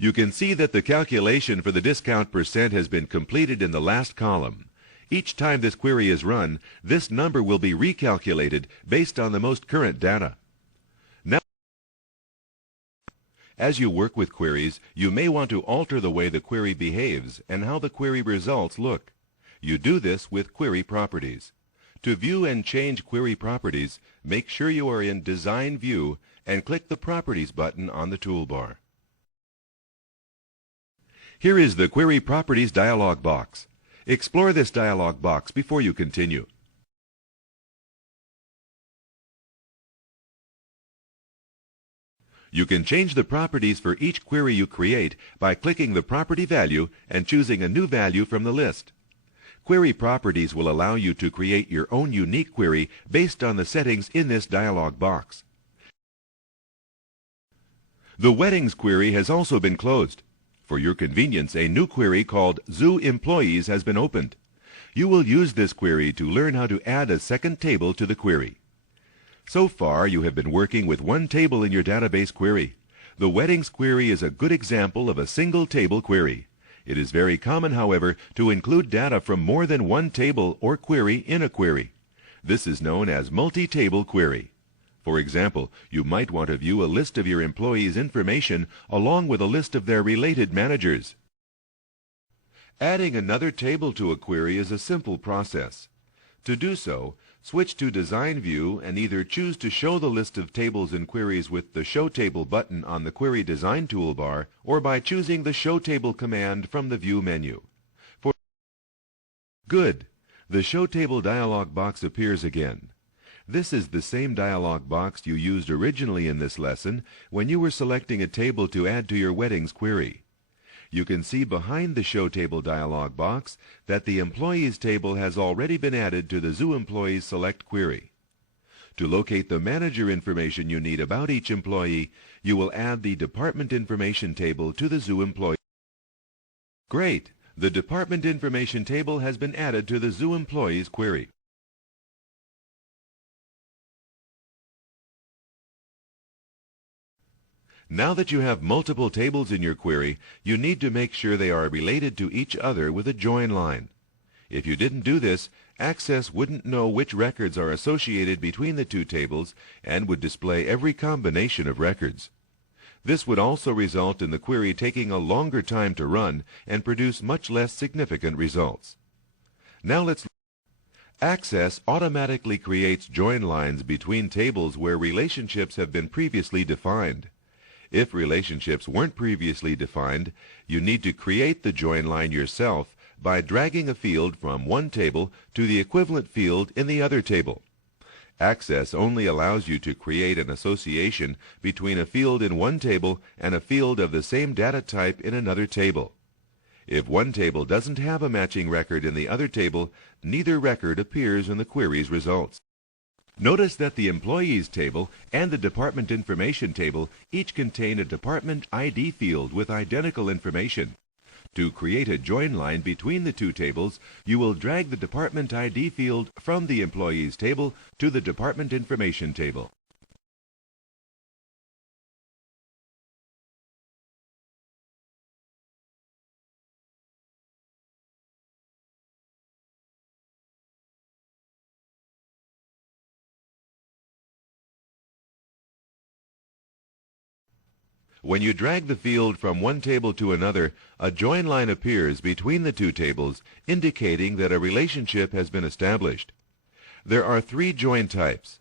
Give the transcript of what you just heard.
You can see that the calculation for the discount percent has been completed in the last column. Each time this query is run, this number will be recalculated based on the most current data. Now, as you work with queries, you may want to alter the way the query behaves and how the query results look. You do this with Query Properties. To view and change query properties, make sure you are in Design View and click the Properties button on the toolbar. Here is the Query Properties dialog box. Explore this dialog box before you continue. You can change the properties for each query you create by clicking the property value and choosing a new value from the list. Query Properties will allow you to create your own unique query based on the settings in this dialog box. The Weddings query has also been closed. For your convenience, a new query called Zoo Employees has been opened. You will use this query to learn how to add a second table to the query. So far, you have been working with one table in your database query. The Weddings query is a good example of a single table query. It is very common, however, to include data from more than one table or query in a query. This is known as multi-table query. For example, you might want to view a list of your employees' information along with a list of their related managers. Adding another table to a query is a simple process. To do so, switch to Design View and either choose to show the list of tables and queries with the Show Table button on the Query Design toolbar, or by choosing the Show Table command from the View menu. Good! The Show Table dialog box appears again. This is the same dialog box you used originally in this lesson when you were selecting a table to add to your Weddings query. You can see behind the Show Table dialog box that the Employees table has already been added to the Zoo Employees Select query. To locate the manager information you need about each employee, you will add the Department Information table to the Zoo Employees. Great! The Department Information table has been added to the Zoo Employees query. Now that you have multiple tables in your query, you need to make sure they are related to each other with a join line. If you didn't do this, Access wouldn't know which records are associated between the two tables and would display every combination of records. This would also result in the query taking a longer time to run and produce much less significant results. Now let's Access automatically creates join lines between tables where relationships have been previously defined. If relationships weren't previously defined, you need to create the join line yourself by dragging a field from one table to the equivalent field in the other table. Access only allows you to create an association between a field in one table and a field of the same data type in another table. If one table doesn't have a matching record in the other table, neither record appears in the query's results. Notice that the Employees table and the Department Information table each contain a Department ID field with identical information. To create a join line between the two tables, you will drag the Department ID field from the Employees table to the Department Information table. When you drag the field from one table to another, a join line appears between the two tables, indicating that a relationship has been established. There are three join types: